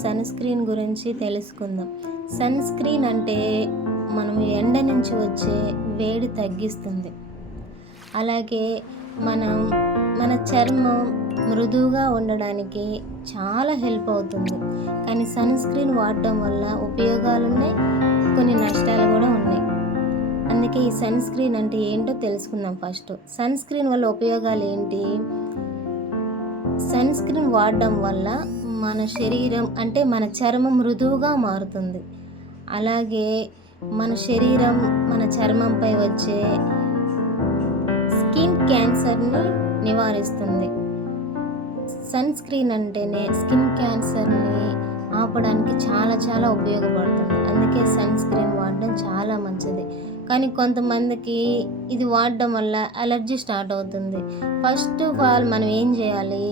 Sun screen గురించి తెలుసుకుందాం. Sun screen అంటే మనం ఎండ నుంచి వచ్చే వేడి తగ్గిస్తుంది. అలాగే మన చర్మం మృదువుగా ఉండడానికి చాలా హెల్ప్ అవుతుంది. కానీ సన్ స్క్రీన్ వాడటం వల్ల ఉపయోగాలు ఉన్నాయి, కొన్ని నష్టాలు కూడా ఉన్నాయి. అందుకే ఈ సన్ స్క్రీన్ అంటే ఏంటో తెలుసుకుందాం. ఫస్ట్ సన్ స్క్రీన్ వల్ల ఉపయోగాలు ఏంటి? సన్ స్క్రీన్ వాడడం వల్ల మన శరీరం అంటే మన చర్మం మృదువుగా మారుతుంది. అలాగే మన చర్మంపై వచ్చే స్కిన్ క్యాన్సర్ని నివారిస్తుంది. సన్ స్క్రీన్ అంటేనే స్కిన్ క్యాన్సర్ని ఆపడానికి చాలా ఉపయోగపడుతుంది. అందుకే సన్ స్క్రీన్ వాడడం చాలా మంచిది. కానీ కొంతమందికి ఇది వాడడం వల్ల అలర్జీ స్టార్ట్ అవుతుంది. ఫస్ట్ ఆఫ్ ఆల్ మనం ఏం చేయాలి?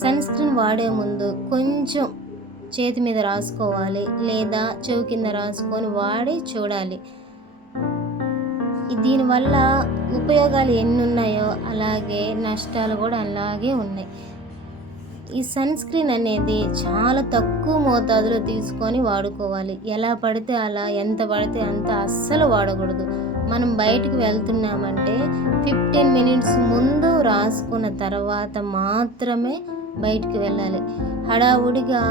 సన్ స్క్రీన్ వాడే ముందు కొంచెం చేతి మీద రాసుకోవాలి, లేదా చెవి కింద రాసుకొని వాడి చూడాలి. దీనివల్ల ఉపయోగాలు ఎన్ని ఉన్నాయో అలాగే నష్టాలు కూడా అలాగే ఉన్నాయి. ఈ సన్ స్క్రీన్ అనేది చాలా తక్కువ మోతాదులో తీసుకొని వాడుకోవాలి. ఎలా పడితే అలా, ఎంత పడితే అంత అస్సలు వాడకూడదు. మనం బయటికి వెళ్తున్నామంటే 15 మినిట్స్ ముందు రాసుకున్న తర్వాత మాత్రమే బయటికి వెళ్ళాలి. హడావుడిగా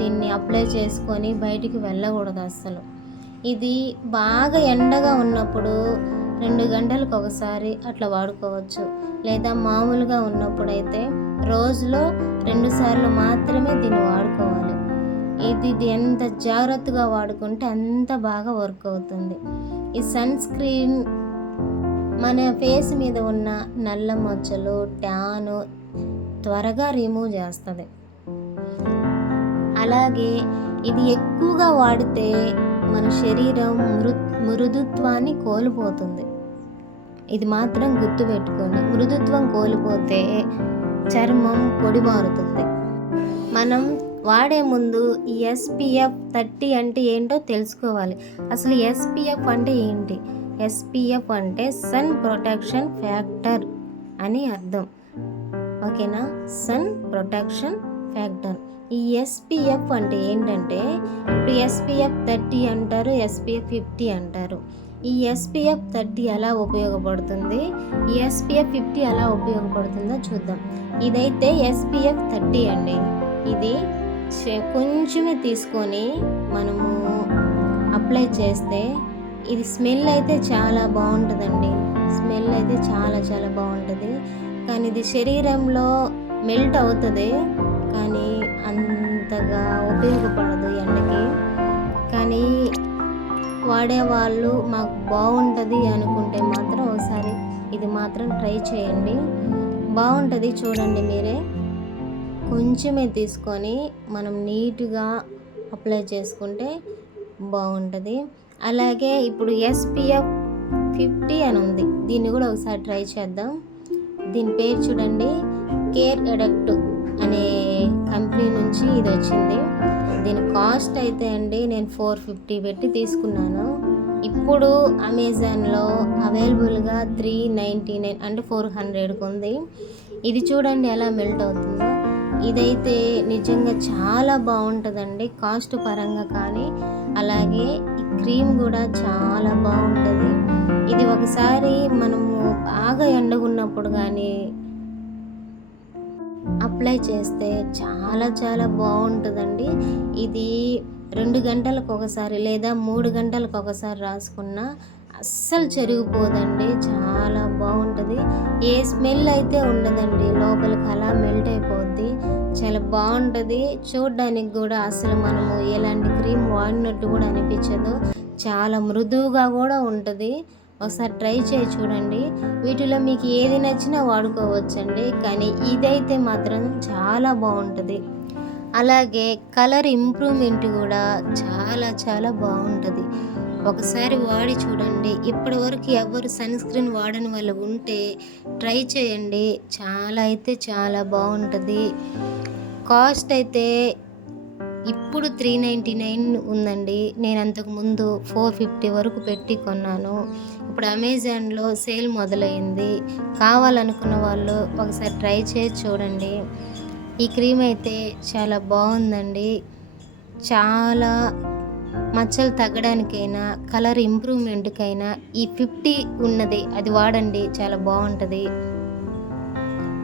దీన్ని అప్లై చేసుకొని బయటికి వెళ్ళకూడదు అస్సలు. ఇది బాగా ఎండగా ఉన్నప్పుడు 2 గంటలకు ఒకసారి అట్లా వాడుకోవచ్చు. లేదా మామూలుగా ఉన్నప్పుడైతే రోజులో 2 సార్లు మాత్రమే దీన్ని వాడుకోవాలి. ఇది ఎంత జాగ్రత్తగా వాడుకుంటే అంత బాగా వర్క్ అవుతుంది. ఈ సన్ స్క్రీన్ మన ఫేస్ మీద ఉన్న నల్ల మచ్చలు, ట్యాను త్వరగా రిమూవ్ చేస్తుంది. అలాగే ఇది ఎక్కువగా వాడితే మన శరీరం మృదుత్వాన్ని కోల్పోతుంది. ఇది మాత్రం గుర్తుపెట్టుకోండి. మృదుత్వం కోల్పోతే చర్మం పొడిబారుతుంది. మనం వాడే ముందు ఈ SPF 30 అంటే ఏంటో తెలుసుకోవాలి. అసలు SPF అంటే ఏంటి? SPF అంటే సన్ ప్రొటెక్షన్ ఫ్యాక్టర్ అని అర్థం. ఓకేనా? Sun protection factor. ఈ SPF అంటే ఏంటంటే, ఇప్పుడు SPF 30 అంటారు, SPF 50 అంటారు. ఈ SPF 30 ఎలా ఉపయోగపడుతుంది, ఈ SPF 50 ఎలా ఉపయోగపడుతుందో చూద్దాం. ఇదైతే SPF 30 అండి. ఇది కొంచెమే తీసుకొని మనము అప్లై చేస్తే ఇది స్మెల్ అయితే చాలా బాగుంటుందండి. స్మెల్ అయితే చాలా బాగుంటుంది. కానీ ఇది శరీరంలో మెల్ట్ అవుతుంది, కానీ అంతగా ఉపయోగపడదు ఎండకి. కానీ వాడేవాళ్ళు మాకు బాగుంటుంది అనుకుంటే మాత్రం ఒకసారి ఇది మాత్రం ట్రై చేయండి. బాగుంటుంది, చూడండి మీరే. కొంచెమే తీసుకొని మనం నీట్గా అప్లై చేసుకుంటే బాగుంటుంది. అలాగే ఇప్పుడు SPF 50 అని ఉంది. దీన్ని కూడా ఒకసారి ట్రై చేద్దాం. దీని పేరు చూడండి, కేర్ ఎడక్ట్ అనే కంపెనీ నుంచి ఇది వచ్చింది. దీని కాస్ట్ అయితే అండి నేను 450 పెట్టి తీసుకున్నాను. ఇప్పుడు అమెజాన్లో అవైలబుల్గా 399 అంటే 400కు ఉంది. ఇది చూడండి ఎలా మెల్ట్ అవుతుందో. ఇదైతే నిజంగా చాలా బాగుంటుందండి కాస్ట్ పరంగా. కానీ అలాగే ఈ క్రీమ్ కూడా చాలా బాగుంటుంది. ఇది ఒకసారి మనము బాగా ఎండగున్నప్పుడు కానీ అప్లై చేస్తే చాలా బాగుంటుందండి. ఇది 2 గంటలకు ఒకసారి లేదా 3 గంటలకు ఒకసారి రాసుకున్నా అస్సలు చెరిగిపోదండి. చాలా బాగుంటుంది. ఏ స్మెల్ అయితే ఉండదండి, లోపలికి అలా మెల్ట్ అయిపోద్ది. చాలా బాగుంటుంది. చూడడానికి కూడా అసలు మనము ఎలాంటి క్రీమ్ వాడినట్టు కూడా అనిపించదు. చాలా మృదువుగా కూడా ఉంటుంది. ఒకసారి ట్రై చేసి చూడండి. వీటిలో మీకు ఏది నచ్చినా వాడుకోవచ్చండి. కానీ ఇదైతే మాత్రం చాలా బాగుంటుంది. అలాగే కలర్ ఇంప్రూవ్మెంట్ కూడా చాలా బాగుంటుంది. ఒకసారి వాడి చూడండి. ఇప్పటి వరకు ఎవరు సన్ స్క్రీన్ వాడని వాళ్ళు ఉంటే ట్రై చేయండి. చాలా బాగుంటుంది. కాస్ట్ అయితే ఇప్పుడు 399 ఉందండి. నేను అంతకుముందు 450 వరకు పెట్టి కొన్నాను. ఇప్పుడు అమెజాన్లో సేల్ మొదలైంది. కావాలనుకున్న వాళ్ళు ఒకసారి ట్రై చేసి చూడండి. ఈ క్రీమ్ అయితే చాలా బాగుందండి. చాలా మచ్చలు తగ్గడానికైనా, కలర్ ఇంప్రూవ్మెంట్కైనా ఈ 50 ఉన్నది అది వాడండి, చాలా బాగుంటుంది.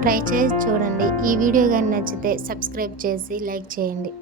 ట్రై చేసి చూడండి. ఈ వీడియో కానీ నచ్చితే సబ్స్క్రైబ్ చేసి లైక్ చేయండి.